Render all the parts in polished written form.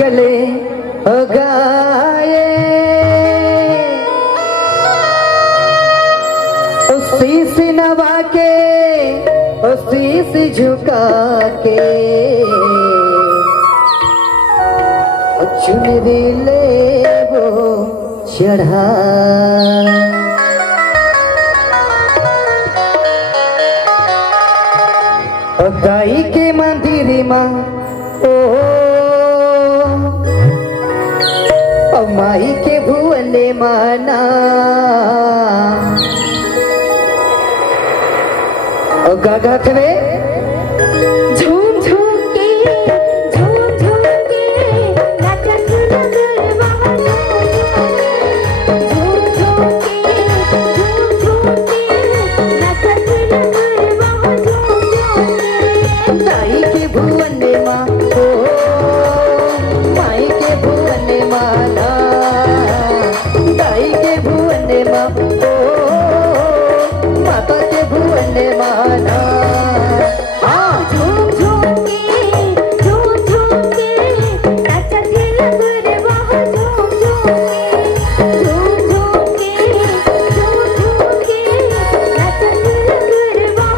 गले गाए शीश नवा के शीश झुका के चुनरी ले वो चढ़ा गाई के मंदिर माँ ओ माई के भुवने माना गागत में झूम झूम के नाचत नगरवा झूम झूम के नाचत नगरवा दाई के भुवने माँ ओ माई के भुवने माना दाई के भुवने माँ ओ माता के भुवने माना झूम झूम के नाचत नगरवा झूम झूम के नाचत नगरवा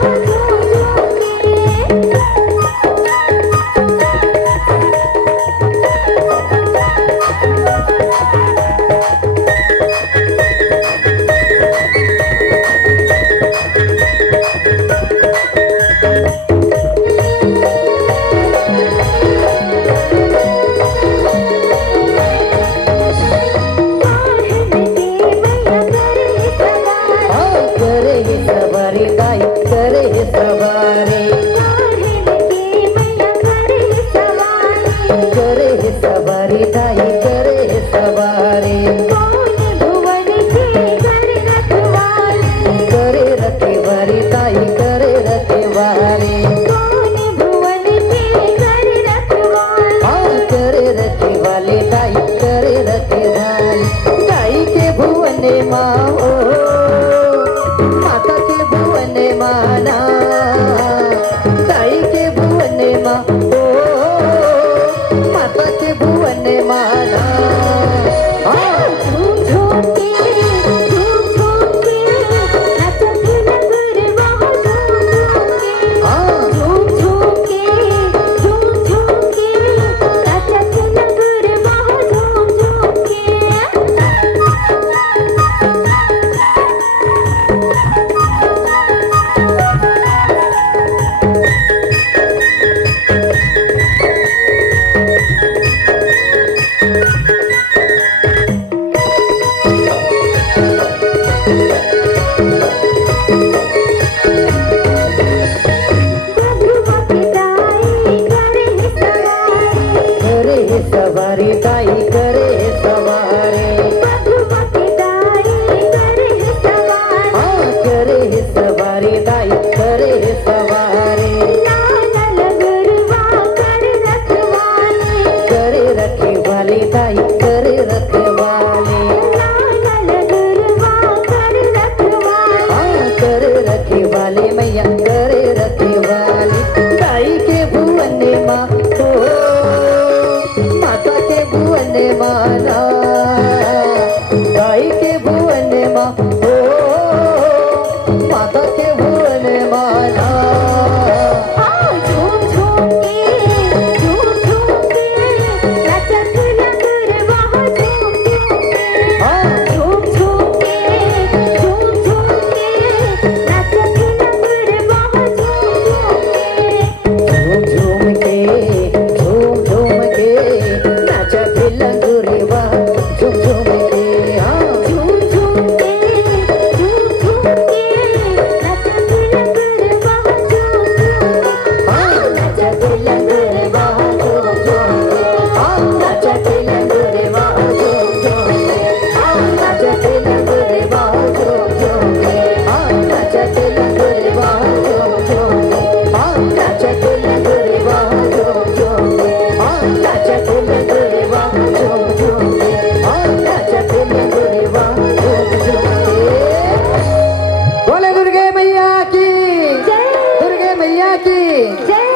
माता के भुवने माना दाई के भुवने माँ ओ माता के भुवने माना झूम झूम के नाचत नगरवा झूम झूम के नाचत नगरवा झूम झूम के सवारी दाई करे सवारे करे सवारी दाई करे सवारे करे रखे वाली दाई करे रखवाले करे रखे वाले मैया करे रखे वाली दाई के भुवने माँ ओ माता के भुवने माना दाई के भुवने माँ ओ माता के भुवने माना झूम झूम के नाचत नगरवा झूम झूम के नाचत नगरवा झूम के नाचत लंगुरवा झूम झूम के जय